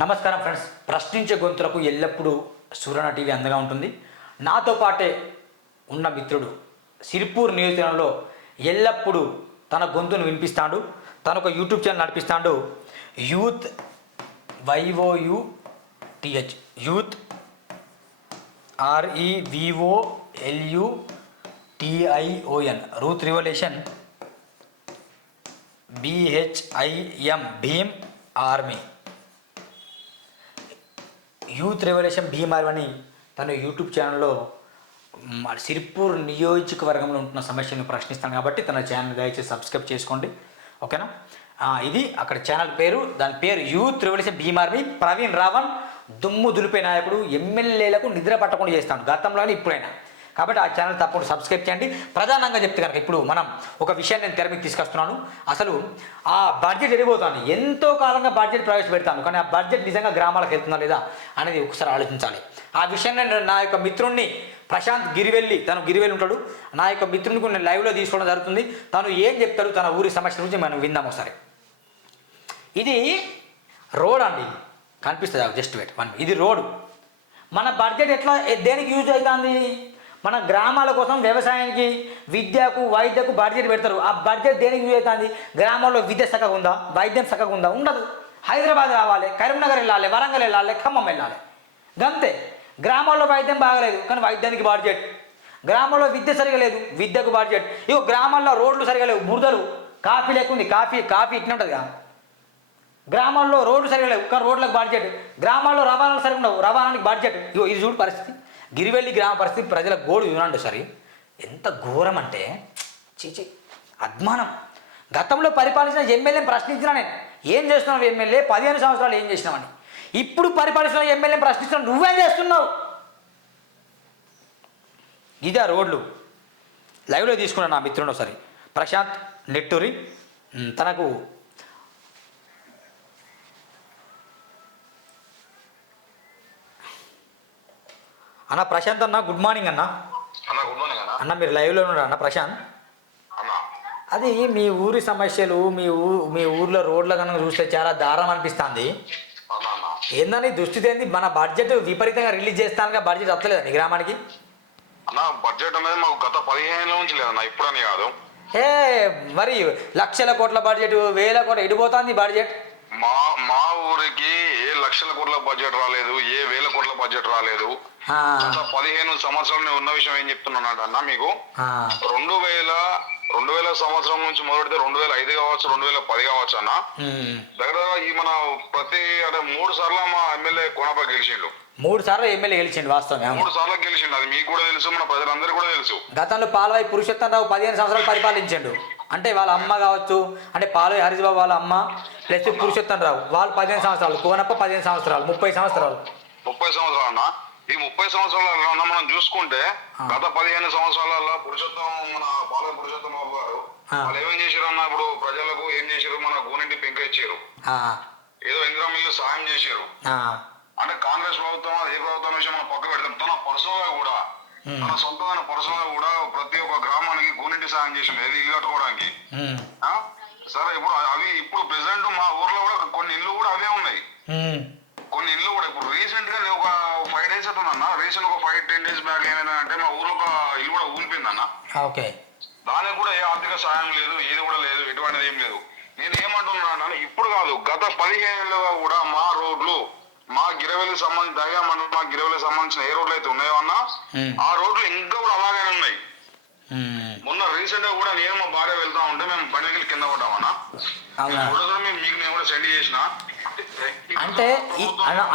నమస్కారం ఫ్రెండ్స్. ప్రశ్నించే గొంతులకు ఎల్లప్పుడూ సూర్యన టీవీ అందంగా ఉంటుంది. నాతో పాటే ఉన్న మిత్రుడు సిరిపూర్ నియోజకవర్గంలో ఎల్లప్పుడూ తన గొంతును వినిపిస్తాడు. తన ఒక యూట్యూబ్ ఛానల్ నడిపిస్తాడు. Youth Y O U T H youth R E V O L U T I O N Ruth revolution. B H I M Bhim army. Youth revolution భీమార్ అని తన యూట్యూబ్ ఛానల్లో సిరిపూర్ నియోజకవర్గంలో ఉంటున్న సమస్యలను ప్రశ్నిస్తాను కాబట్టి తన ఛానల్ దయచేసి సబ్స్క్రైబ్ చేసుకోండి. ఓకేనా? ఇది అక్కడ ఛానల్ పేరు. దాని పేరు యూత్ రెవల్యూషన్ భీమ్ ప్రవీణ్ రావణ్ దుమ్ము దులిపే నాయకుడు. ఎమ్మెల్యేలకు నిద్ర పట్టకుండా చేస్తాడు గతంలోనే ఇప్పుడైనా. కాబట్టి ఆ ఛానల్ తప్పకుండా సబ్స్క్రైబ్ చేయండి. ప్రధానంగా చెప్తే కనుక ఇప్పుడు మనం ఒక విషయాన్ని నేను తెర తీసుకొస్తున్నాను. అసలు ఆ బడ్జెట్ ఎడిపోతాను ఎంతో కాలంగా బడ్జెట్ ప్రవేశపెడతాను. కానీ ఆ బడ్జెట్ నిజంగా గ్రామాలకు వెళ్తుందా లేదా అనేది ఒకసారి ఆలోచించాలి. ఆ విషయాన్ని నా యొక్క మిత్రుణ్ణి ప్రశాంత్ గిరివెల్లి తను గిరివెల్లి ఉంటాడు. నా యొక్క మిత్రుని కూడా నేను లైవ్లో తీసుకోవడం జరుగుతుంది. తను ఏం చెప్తాడు తన ఊరి సమస్య గురించి మనం విందాం ఒకసారి. ఇది రోడ్ అండి. కనిపిస్తుంది. జస్ట్ వెయిట్ వన్ ఇది రోడ్ మన బడ్జెట్ ఎట్లా దేనికి యూజ్ అవుతుంది? మన గ్రామాల కోసం వ్యవసాయానికి విద్యకు వైద్యకు బడ్జెట్ పెడతారు. ఆ బడ్జెట్ దేనికి యూజ్ అవుతుంది గ్రామాల్లో విద్య చక్కగా ఉందా? వైద్యం చక్కగా ఉందా? ఉండదు. హైదరాబాద్ రావాలి కరీంనగర్ వెళ్ళాలి వరంగల్ వెళ్ళాలి ఖమ్మం వెళ్ళాలి. గంతే. గ్రామాల్లో వైద్యం బాగలేదు కానీ వైద్యానికి బడ్జెట్ గ్రామంలో విద్య సరిగా లేదు విద్యకు బడ్జెట్ ఇగో గ్రామాల్లో రోడ్లు సరిగా లేవు బురదలు. కాఫీ లేకుంది కాఫీ కాఫీ ఇట్లా ఉంటుంది గ్రామాల్లో రోడ్లు సరిగా లేవు కానీ రోడ్లకు బడ్జెట్ గ్రామాల్లో రవాణాలు సరిగా ఉండవు రవాణానికి బడ్జెట్ ఇగో ఇది చూడు పరిస్థితి. గిరివెల్లి గ్రామ పరిస్థితి ప్రజల గోడు వినండి సరి. ఎంత ఘోరం అంటే చీచి అద్మానం. గతంలో పరిపాలించిన ఎమ్మెల్యేని ప్రశ్నించినా నేను. ఏం చేస్తున్నావు ఎమ్మెల్యే? పదిహేను సంవత్సరాలు ఏం చేసినావని. ఇప్పుడు పరిపాలించిన ఎమ్మెల్యేని ప్రశ్నిస్తున్నావు నువ్వేం చేస్తున్నావు? ఇదే ఆ రోడ్లు. లైవ్లో తీసుకున్నాను నా మిత్రుడు ఒకసారి ప్రశాంత్ నెట్టూరి. తనకు అన్న ప్రశాంత్ అన్న గుడ్ మార్నింగ్ అన్న. అన్న గుడ్ మార్నింగ్ అన్న. అన్న మీరు లైవ్లో ఉన్నారు అన్న ప్రశాంత్? అన్న. అది మీ ఊరి సమస్యలు మీ ఊ మీ ఊర్లో రోడ్ల కనుక చూస్తే చాలా దారుణం అనిపిస్తుంది. ఏందని దుస్థితి ఏంది? మన బడ్జెట్ విపరీతంగా రిలీజ్ చేస్తానుగా బడ్జెట్ వస్తలేదా మీ గ్రామానికి? అన్న బడ్జెట్ అనేది మాకు గత పదిహేనుల నుంచి లేదన్న ఇప్పుడని కాదు. ఏ మరి లక్షల కోట్ల బడ్జెట్ వేల కోట్ల ఎడిపోతుంది బడ్జెట్ మా మా ఊరికి ఏ లక్షల కోట్ల బడ్జెట్ రాలేదు ఏ వేల కోట్ల బడ్జెట్ రాలేదు. గత పదిహేను సంవత్సరాలు నేను ఉన్న విషయం ఏం చెప్తున్నాను అన్న మీకు రెండు వేల రెండు వేల సంవత్సరం నుంచి మొదలెడితే రెండు వేల ఐదు కావచ్చు రెండు వేల పది కావచ్చు అన్న. దగ్గర ఈ మన ప్రతి అంటే మూడు సార్లు మా ఎమ్మెల్యే కోనపై గెలిచిండు. మూడు సార్లు ఎమ్మెల్యే గెలిచిండు వాస్తవం మూడు సార్లు గెలిచిండు అది మీకు కూడా తెలుసు మన ప్రజలందరికీ కూడా తెలుసు. గతంలో పాలవాయి పురుషోత్తమరావు పదిహేను సంవత్సరాలు పరిపాలించిండు. అంటే వాళ్ళ అమ్మ కావచ్చు అంటే పాలవాయి హరిజబాబు వాళ్ళ అమ్మ ప్లస్ పురుషోత్తమరావు వాళ్ళు పదిహేను సంవత్సరాలు కోనప్ప పదిహేను సంవత్సరాలు ముప్పై సంవత్సరాలు. ముప్పై సంవత్సరాలు ఈ ముప్పై సంవత్సరాల మనం చూసుకుంటే గత పదిహేను సంవత్సరాల పురుషోత్తం మన పాలక పురుషోత్తం బాబు గారు. వాళ్ళు ఏమేం చేశారు అన్న? ఇప్పుడు ప్రజలకు ఏం చేశారు? మన గోనింటి పెంక ఇచ్చారు ఏదో ఇందిరా మిల్లు సాయం చేశారు. అంటే కాంగ్రెస్ ప్రభుత్వం ఏ ప్రభుత్వం విషయం మనం పక్క పెడతాం. తన పర్సనల్గా కూడా తన సొంతమైన పర్సనల్గా కూడా ప్రతి ఒక్క గ్రామానికి గోనింటి సాయం చేసింది. ఏది ఇల్లు కట్టుకోవడానికి. ఆ? సరే ఇప్పుడు అవి ఇప్పుడు ప్రెసెంట్ మా ఊర్లో కూడా కొన్ని ఇల్లు కూడా అవే ఉన్నాయి. ఉమ్, కొన్ని ఇల్లు కూడా ఇప్పుడు రీసెంట్గా నేను ఒక ఫైవ్ డేస్ అవుతుందన్న రీసెంట్ ఒక ఫైవ్ టెన్ డేస్ బ్యాక్ ఏమైనా అంటే మా ఊర్లో ఒక ఇల్లు కూడా ఊలిపోయిందన్న ఓకే దానికి కూడా ఏ ఆర్థిక సాయం లేదు ఏది కూడా లేదు ఎటువంటిది ఏం లేదు. నేను ఏమంటున్నాను ఇప్పుడు కాదు గత పదిహేనులుగా కూడా మా రోడ్లు మా గిరవెల్లికి సంబంధించి దగా మండలం మా గిరవెల్లికి సంబంధించిన ఏ రోడ్లు అయితే ఉన్నాయో అన్న. ఆ రోడ్లు ఇంకా కూడా అలాగే ఉన్నాయి. మొన్న రీసెంట్గా కూడా నేను మా భార్య వెళ్తా ఉంటే మేము బండికి కింద పడ్డామన్నా మీకు నేను కూడా సెండ్ చేసిన. అంటే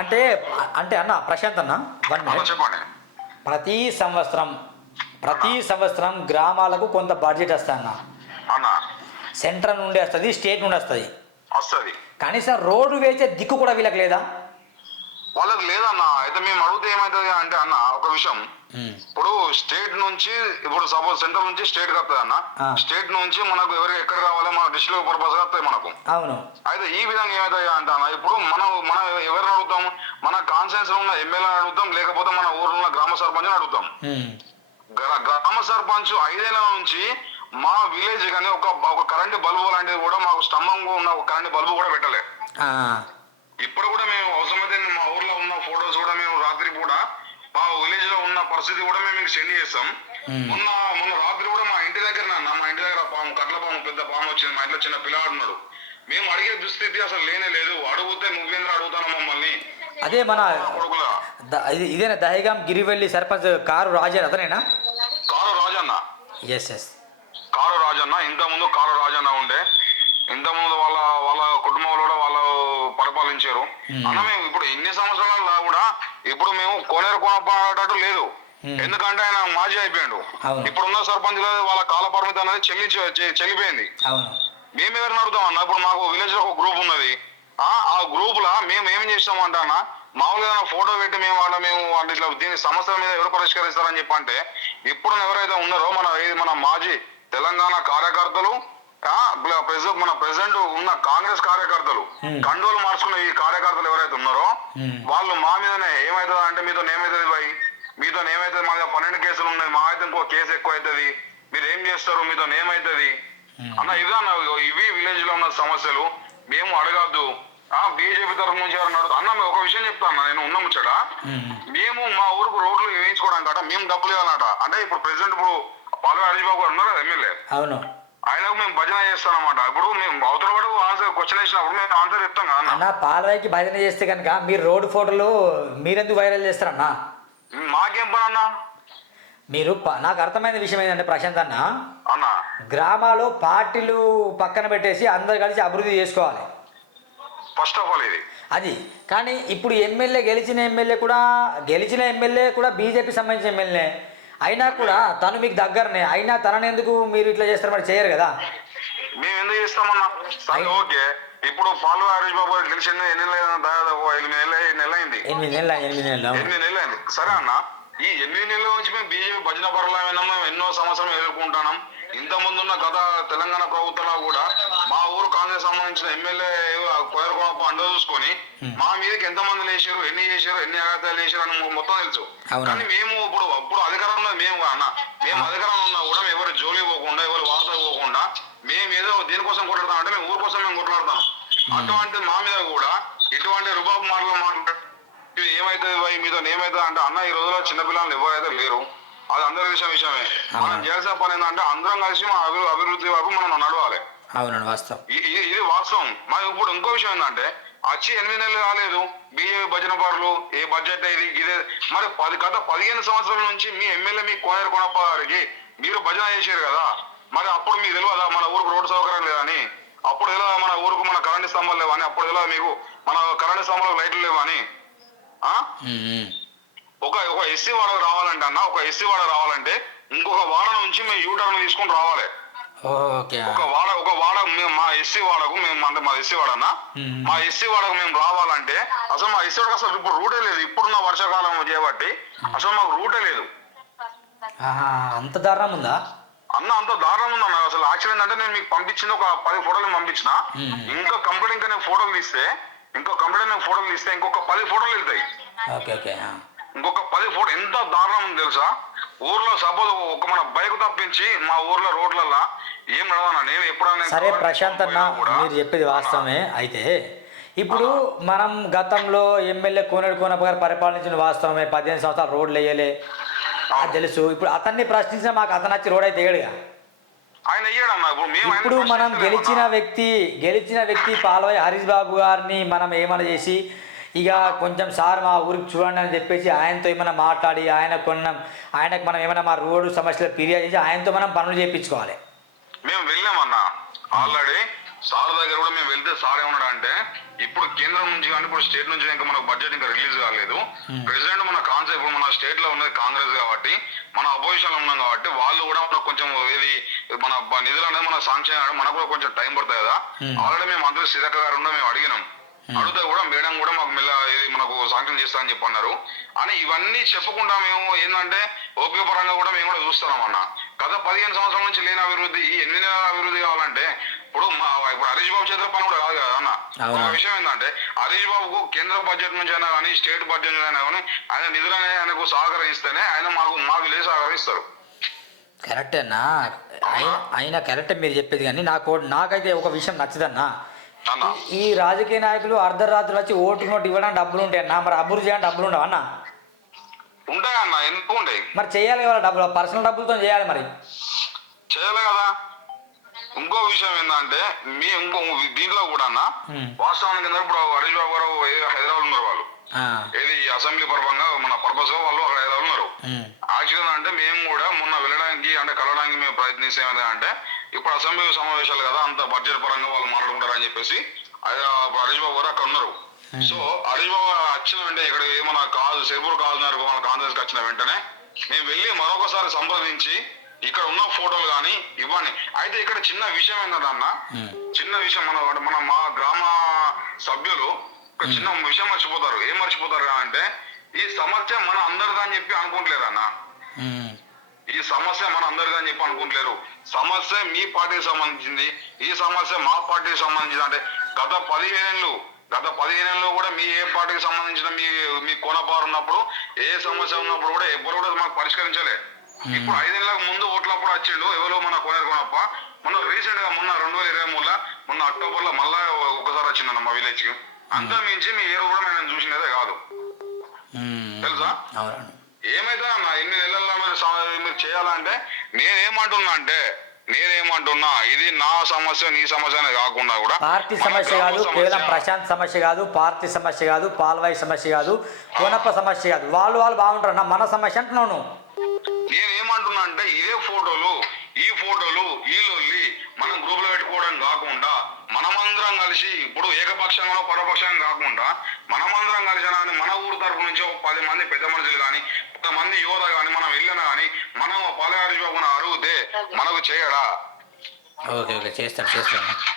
అంటే అంటే అన్న ప్రశాంత్ అన్న వన్ మినిట్ చెప్పండి. ప్రతి సంవత్సరం ప్రతి సంవత్సరం గ్రామాలకు కొంత బడ్జెట్ వస్తుంది అన్న. అన్న. సెంట్రల్ నుండి వస్తుంది స్టేట్ నుండి వస్తుంది. వస్తుంది. కనీసం రోడ్డు వేసే దిక్కు కూడా వీళ్ళకి లేదా? వాళ్ళకి లేదన్న అయితే మేము అడిగితే ఏమవుతుంది అంటే అన్న ఒక విషయం. ఇప్పుడు స్టేట్ నుంచి ఇప్పుడు సపోజ్ సెంట్రల్ నుంచి స్టేట్ వస్తుంది అన్న. స్టేట్ నుంచి మనకు ఎవరికి ఎక్కడ కావాలో మన డిస్ట్రిక్ట్ పర్పస్ వస్తాయి మనకు. అవును. అయితే ఈ విధంగా ఏమవుతాయి అంటే అన్న ఇప్పుడు మనం మనం ఎవరిని అడుగుతాం? మన కాన్సెన్స్లో ఉన్న ఎమ్మెల్యే అడుగుతాం లేకపోతే మన ఊర్లో ఉన్న గ్రామ సర్పంచ్ అడుగుతాం. గ్రామ సర్పంచ్ ఐదేళ్ళ నుంచి మా విలేజ్ కానీ ఒక ఒక కరెంట్ బల్బు లాంటిది కూడా మాకు స్తంభం ఉన్న ఒక కరెంట్ బల్బు కూడా పెట్టలే. ఇప్పుడు కూడా మేము అవసరమైతే మా ఊర్లో ఉన్న ఫొటోస్ కూడా మేము రాత్రి పూట మా విలేజ్లో ఉన్న పరిస్థితి కూడా మేము మీకు సెండ్ చేస్తాం. మొన్న మొన్న రాత్రి కూడా మా ఇంటి దగ్గర మా ఇంటి దగ్గర పాము కట్ల పాము పెద్ద పాము వచ్చింది. మా ఇంట్లో చిన్న పిల్లవాడు ఉన్నాడు. మేము అడిగే దుస్థితి అసలు లేనే లేదు. అడుగుతే నువ్వేంద్ర అడుగుతాను మమ్మల్ని? అదే మన ఇదేనా? Dahegaon Girivelli sarpanch car Raja అతనేనా? Car Rajanna. Yes yes car Rajanna ఇంత ముందు కారు రాజన్న ఉండే. ఇంత ముందు వాళ్ళ వాళ్ళ కుటుంబంలో కూడా వాళ్ళు పరిపాలించారు. అన్న మేము ఇప్పుడు ఇన్ని సంవత్సరాల కూడా ఇప్పుడు మేము కోనేరు కొనపాడటట్టు లేదు. ఎందుకంటే ఆయన మాజీ అయిపోయాడు. ఇప్పుడున్న సర్పంచ్ వాళ్ళ కాల పరిమితి అనేది చెల్లి చెల్లిపోయింది. మేము ఎవరిని అడుగుతాం అన్న? ఇప్పుడు మాకు విలేజ్లో ఒక గ్రూప్ ఉన్నది. ఆ గ్రూప్ లా మేము ఏం చేస్తామంటే అన్న మామూలుగా ఫోటో పెట్టి మేము వాళ్ళ మేము వాళ్ళ ఇట్లా దీని సమస్యల మీద ఎవరు పరిష్కరిస్తారని చెప్పి అంటే ఇప్పుడు ఎవరైతే ఉన్నారో మన మన మాజీ తెలంగాణ కార్యకర్తలు మన ప్రెసెంట్ ఉన్న కాంగ్రెస్ కార్యకర్తలు. కండోలు మార్చుకున్న ఈ కార్యకర్తలు ఎవరైతే ఉన్నారో. వాళ్ళు మా మీదనే ఏమవుతుంది అంటే మీతో ఏమవుతుంది భయ్ మీతో ఏమవుతుంది మా పన్నెండు కేసులు ఉన్నాయి మా అయితే ఇంకో కేసు ఎక్కువ అవుతుంది మీరు ఏం చేస్తారు? మీతో ఏమవుతుంది Hmm. అన్న ఇదే అన్న ఇవి విలేజ్లో ఉన్న సమస్యలు. మేము అడగద్దు. ఆ బీజేపీ తరఫు నుంచి ఎవరు అడుగు అన్న ఒక విషయం చెప్తాను నేను ఉన్న ముచ్చట. మేము. మా ఊరుకు రోడ్లు వేయించుకోవడానికి మేము డబ్బులు ఇవ్వాలన్నట అంటే ఇప్పుడు ప్రెసిడెంట్ ఇప్పుడు పాల్వ హరీబాబు గారు ఉన్నారు ఎమ్మెల్యే? అవును. ఆయనకు మేము భజన చేస్తానమాట ఇప్పుడు మేము అవతల కూడా ఆన్సర్ క్వశ్చన్ వేసినప్పుడు మేము ఆన్సర్ చెప్తాం కదా అన్న. పాలవాయికి భజన చేస్తే కనుక మీరు రోడ్డు ఫోటోలు మీరెందుకు వైరల్ చేస్తారన్నా? మాకేం పని అన్న? మీరు నాకు అర్థమైన విషయం ఏంటంటే ప్రశాంత్ అన్న అన్న. గ్రామాల్లో పార్టీలు పక్కన పెట్టేసి అందరు కలిసి అభివృద్ధి చేసుకోవాలి. ఫస్ట్ ఆఫ్ ఆల్ ఇది. అది. కానీ ఇప్పుడు ఎమ్మెల్యే గెలిచిన ఎమ్మెల్యే కూడా గెలిచిన ఎమ్మెల్యే కూడా బీజేపీ సంబంధించిన ఎమ్మెల్యే. అయినా కూడా తను మీకు దగ్గరనే. అయినా తనని ఎందుకు మీరు ఇట్లా చేస్తారు? మరి చేయరు కదా. మేము ఎందుకు చేస్తామన్నా ఓకే. ఇప్పుడు పాల్వ హరీష్ బాబు గెలిచింది ఎన్ని? దాదాపు ఎనిమిది నెలలు ఎనిమిది నెలలు అయింది. ఎనిమిది నెలలు ఎనిమిది నెలలు. ఎనిమిది నెలలు అయింది. సరే అన్న ఈ ఎనిమిది నెలల నుంచి మేము బీజేపీ భజన పరులమైనా మేము ఎన్నో సమస్యలు ఎదుర్కొంటున్నాం. ఇంత ముందున్న గత తెలంగాణ ప్రభుత్వంలో కూడా మా ఊరు కాంగ్రెస్ సంబంధించిన ఎమ్మెల్యే కోయరకోప అండ చూసుకొని మా మీదకి ఎంత మంది లేచారు ఎన్ని చేశారు ఎన్ని అగత్యాలు చేశారు అని మొత్తం తెలుసు. కానీ మేము ఇప్పుడు ఇప్పుడు అధికారంలో మేము అన్న మేము అధికారంలో ఉన్నా కూడా ఎవరు జోలి పోకుండా ఎవరు వార్త పోకుండా మేము ఏదో దేనికోసం కొట్లాడతాం అంటే మేము ఊరు కోసం మేము కొట్లాడతాం. అటువంటి మా మీద కూడా ఇటువంటి రుబాబు మాటలు మాట్లాడు ఏమైతుంది మీతో ఏమైతుంది అంటే అన్న ఈ రోజుల్లో చిన్నపిల్లలు ఎవరైతే లేరు అది అందరి విషయం విషయమే. మనం చేయాల్సిన పని ఏంటంటే అందరం కలిసి మన అభివృద్ధి వైపు మనం నడవాలి. అవునండి వాస్తవం. ఇది వాస్తవం. మరి ఇప్పుడు ఇంకో విషయం ఏంటంటే వచ్చి ఎనిమిది నెలలు కాలేదు. బీజేపీ భజన పరులు ఏ బడ్జెట్ ఇది ఇదే. మరి పది గత పదిహేను సంవత్సరాల నుంచి మీ ఎమ్మెల్యే మీ కోనేరు కొనప్ప గారికి మీరు భజన చేశారు కదా. మరి అప్పుడు మీకు తెలియదా? మన ఊరికి రోడ్డు సౌకర్యం లేదని అప్పుడు తెలియదా మన ఊరికి మన కరెంట్ స్తంభాలు లేవని అప్పుడు తెలియదా మీకు? మన కరెంట్ స్తంభాలకు లైట్లు లేవని. ఒక ఒక ఎస్సీ వాడకు రావాలంటే అన్న ఒక ఎస్సీ వాడ రావాలంటే ఇంకొక వాడ నుంచి మేము యూటర్న్ తీసుకొని రావాలి. ఒక వాడ ఒక వాడ మేము మా ఎస్సీ వాడకు మేము అంటే మా ఎస్సీ వాడన్న. మా ఎస్సీ వాడకు మేము రావాలంటే అసలు మా ఎస్సీ వాడకు అసలు ఇప్పుడు రూటే లేదు. ఇప్పుడున్న వర్షాకాలం చేయబట్టి అసలు మాకు రూటే లేదు. అంత దారుణం ఉందా? అన్న అంత దారుణం ఉందన్న. అసలు యాక్చువల్ అంటే నేను మీకు పంపించింది ఒక పది ఫోటోలు పంపించిన. ఇంకా కంప్లీట్ ఇంకా నేను ఫోటోలు తీస్తే ఇంకో కంప్లీట్ నేను ఫోటోలు తీస్తే ఇంకొక పది ఫోటోలు వెళ్తాయి. Okay okay. ఇంకొక పది ఫోటో ఎంత దారుణం తెలుసా? ఊర్లో సపోజ్ ఒక మన బైక్ తప్పించి మా ఊర్లో రోడ్లల్లో ఏం నడవనా? నేను ఎప్పుడైనా సరే ప్రశాంత్ అన్న మీరు చెప్పేది వాస్తవమే. అయితే ఇప్పుడు మనం గతంలో ఎమ్మెల్యే కోనేడు కోనప్ప గారు పరిపాలించిన వాస్తవమే. పదిహేను సంవత్సరాలు రోడ్లు వేయలే. అది తెలుసు. ఇప్పుడు అతన్ని ప్రశ్నించిన మాకు అతను వచ్చి రోడ్ అయితే వేయడుగా. ఇప్పుడు మనం. గెలిచిన వ్యక్తి గెలిచిన వ్యక్తి పాల్వాయి హరీష్ బాబు గారిని మనం ఏమైనా చేసి ఇక కొంచెం సార్ మా ఊరికి చూడండి అని చెప్పేసి ఆయనతో ఏమైనా మాట్లాడి ఆయన కొన్న. ఆయనకు మనం ఏమైనా మా రోడ్డు సమస్యలు ఫిర్యాదు చేసి ఆయనతో మనం పనులు చేయించుకోవాలి మేము వెళ్ళామన్నా ఆల్రెడీ సార్ దగ్గర కూడా మేము వెళ్తే సార్ ఏమన్నాడు అంటే ఇప్పుడు కేంద్రం నుంచి కానీ ఇప్పుడు స్టేట్ నుంచి ఇంకా మనకు బడ్జెట్ ఇంకా రిలీజ్ కాలేదు. ప్రెసిడెంట్ మన కాన్సెప్ట్ మన స్టేట్లో ఉన్నది కాంగ్రెస్ కాబట్టి మన అపోజిషన్లో ఉన్నాం కాబట్టి వాళ్ళు కూడా మనకు కొంచెం ఏది మన నిధులు అనేది మన సాంక్షన్ మనకు కూడా కొంచెం టైం పడుతుంది కదా. ఆల్రెడీ మేము మంత్రి శ్రీరక్క గారు ఉన్నా మేము అడిగినాం. అడిగితే కూడా మేడం కూడా మాకు మెల్ల ఇది మనకు సాంక్షన్ చేస్తా అని చెప్పి అన్నారు అని ఇవన్నీ చెప్పకుండా మేము ఏంటంటే ఓపిక పరంగా కూడా మేము కూడా చూస్తున్నాం అన్న. గత పదిహేను సంవత్సరాల నుంచి లేని అభివృద్ధి ఈ ఎనిమిది నెలల అభివృద్ధి కావాలంటే ఇప్పుడు మా ఇప్పుడు హరీష్ బాబు చేతుల పని కూడా కాదు కదా అన్న. ఒక విషయం ఏంటంటే హరీష్ బాబుకు కేంద్ర బడ్జెట్ నుంచి అయినా కానీ స్టేట్ బడ్జెట్ నుంచి అయినా కానీ ఆయన నిధులు అనేది ఆయనకు సహకరిస్తేనే ఆయన మాకు మా విలేజ్ సహకరిస్తారు. కరెక్టేనా ఆయన ఆయన కరెక్టే మీరు చెప్పేది కానీ నాకు నాకైతే ఒక విషయం నచ్చదన్నా. ఈ రాజకీయ నాయకులు అర్ధరాత్రి వచ్చి ఓటు నోటు ఇవ్వడానికి డబ్బులు ఉంటాయి అన్న. మరి అబ్బురు చేయడానికి డబ్బులు ఉండవు అన్న? ఉంటాయి అన్న ఎందుకు ఉంటాయి మరి చేయాలి కదా డబ్బులు పర్సనల్ డబ్బులతో చేయాలి మరి. చేయాలి కదా. ఇంకో విషయం ఏంటంటే మీ ఇంకో దీంట్లో కూడా అన్న. వాస్తవానికి ఇప్పుడు హరీష్ బాబు గారు హైదరాబాద్ ఉన్నారు వాళ్ళు. అసెంబ్లీ పరపంగా మన పర్పస్ వాళ్ళు అక్కడ ఉన్నారు? యాక్చువల్ అంటే మేము కూడా మొన్న వెళ్ళడానికి అంటే కలవడానికి మేము ప్రయత్నిస్తాం అంటే ఇప్పుడు అసెంబ్లీ సమావేశాలు కదా అంత బడ్జెట్ పరంగా వాళ్ళు మాట్లాడుకుంటారు అని చెప్పేసి హరీష్ బాబు గారు అక్కడ ఉన్నారు. సో హరీష్ బాబు వచ్చిన వెంటనే ఇక్కడ ఏమన్నా కాదు సెర్పూర్ కాదు మన కాంగ్రెస్కి వచ్చిన వెంటనే మేము వెళ్ళి మరొకసారి సంప్రదించి ఇక్కడ ఉన్న ఫోటోలు కానీ ఇవ్వండి. అయితే ఇక్కడ చిన్న విషయం ఉమ్. చిన్న విషయం మన మన మా గ్రామ సభ్యులు ఒక చిన్న విషయం మర్చిపోతారు ఏం మర్చిపోతారు అంటే ఈ సమస్య మన అందరిదా అని చెప్పి అనుకుంటలేరు అన్న. ఈ సమస్య మన అందరిదా అని చెప్పి అనుకుంటలేరు. సమస్య మీ పార్టీకి సంబంధించింది ఈ సమస్య మా పార్టీకి సంబంధించింది అంటే గత పదిహేనేళ్ళు గత పదిహేనేళ్ళు కూడా మీ ఏ పార్టీకి సంబంధించిన మీ మీ కోనపారు ఉన్నప్పుడు ఏ సమస్య ఉన్నప్పుడు కూడా ఎవ్వరు కూడా మాకు పరిష్కరించలే. ఇప్పుడు ఐదేళ్ళకు ముందు ఓట్లప్పుడు వచ్చిండు ఎవరో మన కోనేరు కోనప్ప. మొన్న రీసెంట్గా మొన్న రెండు వేల ఇరవై మూడులో మొన్న అక్టోబర్లో మళ్ళా ఒకసారి వచ్చిందన్న మా విలేజ్కి అంతా మించి మీ ఏరు కూడా మేము చూసినదే కాదు. తెలుసా? ఏమైతే అన్న ఎన్ని నెలల్లో మీరు చేయాలంటే నేనేమంటున్నా అంటే నేనేమంటున్నా ఇది నా సమస్య నీ సమస్య అనేది కాకుండా కూడా పార్టీ సమస్య కాదు. కేవలం ప్రశాంత్ సమస్య కాదు పార్టీ సమస్య కాదు పాల్వాయి సమస్య కాదు కోనప్ప సమస్య కాదు వాళ్ళు వాళ్ళు బాగుంటారు మన సమస్య అంటున్నావు నువ్వు నేనేమంటున్నా అంటే ఇదే ఫోటోలు ఈ ఫోటోలు ఈ లొల్లి మనం గ్రూప్లో పెట్టుకోవడం కాకుండా కలిసి ఇప్పుడు ఏకపక్షంగా పరపక్షంగా కాకుండా మనమందరం కలిసి అని మన ఊరు తరపు నుంచి ఒక పది మంది పెద్ద మనుషులు కానీ పది మంది యువత కానీ మనం వెళ్ళిన కానీ మనం పాలగారి బాబున అరుగుతే మనకు చేయడా? Okay okay.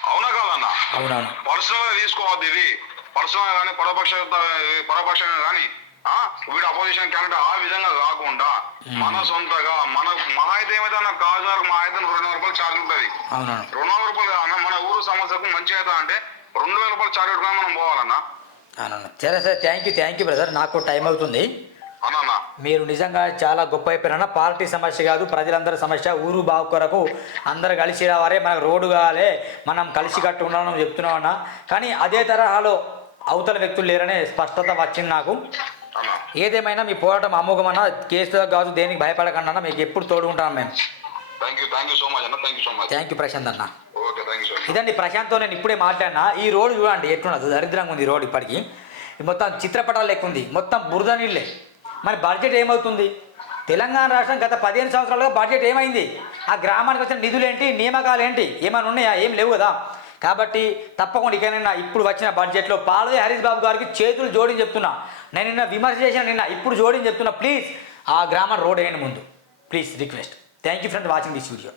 అవునా కాదన్నా? అవునవును. పర్సనల్గా తీసుకోవద్దు ఇది. పర్సనల్ గానీ పరపక్ష పరపక్షంగా ఆ వీడు అపోజిషన్ క్యాండిడేట్ ఆ విధంగా కాకుండా మన సొంతగా మన మహా అయితే ఏమైతే కాజునార్ మహా అయితే రెండు వందల రూపాయలు ఛార్జ్ ఉంటుంది. రెండు వందల రూపాయలు అన్న మన ఊరు సమస్యకు మంచి అవుతా అంటే రెండు వేల రూపాయలు ఛార్జ్ పెట్టుకుని మనం పోవాలన్నా. సరే సరే thank you thank you brother నాకు టైం అవుతుంది. మీరు నిజంగా చాలా గొప్ప అయిపోయినా పార్టీ సమస్య కాదు ప్రజలందరి సమస్య. ఊరు బాగు కొరకు అందరు కలిసి రావారే మనకు రోడ్డు కావాలి మనం కలిసి కట్టు ఉండాలని చెప్తున్నాం అన్న. కానీ అదే తరహాలో అవతల వ్యక్తులు లేరనే స్పష్టత వచ్చింది నాకు. ఏదేమైనా మీ పోరాటం అమోఘమన్న కేసులో కాదు దేనికి భయపడకుండా అన్న మీకు ఎప్పుడు తోడుకుంటాం మేము. థ్యాంక్ యూ ప్రశాంత్ అన్న ఇదండి ప్రశాంత్తో నేను ఇప్పుడే మాట్లాడినా. ఈ రోడ్డు చూడండి ఎట్లున్నది దరిద్రంగా ఉంది రోడ్ ఇప్పటికి. మొత్తం చిత్రపటాలు లెక్క ఉంది. మొత్తం బురద నీళ్ళే. మరి బడ్జెట్ ఏమవుతుంది? తెలంగాణ రాష్ట్రం గత పదిహేను సంవత్సరాలుగా బడ్జెట్ ఏమైంది? ఆ గ్రామానికి వచ్చిన నిధులు ఏంటి నియామకాలు ఏంటి ఏమైనా ఉన్నాయా? ఏం లేవు కదా. కాబట్టి తప్పకుండా ఇకనైనా ఇప్పుడు వచ్చిన బడ్జెట్లో పాలవే హరీష్ బాబు గారికి చేతులు జోడించి చెప్తున్నా. నేను నిన్న విమర్శ చేసిన నిన్న ఇప్పుడు జోడించి చెప్తున్నా ప్లీజ్ ఆ గ్రామర్ రోడ్ వేయండి ముందు. Please request thank you friend watching this video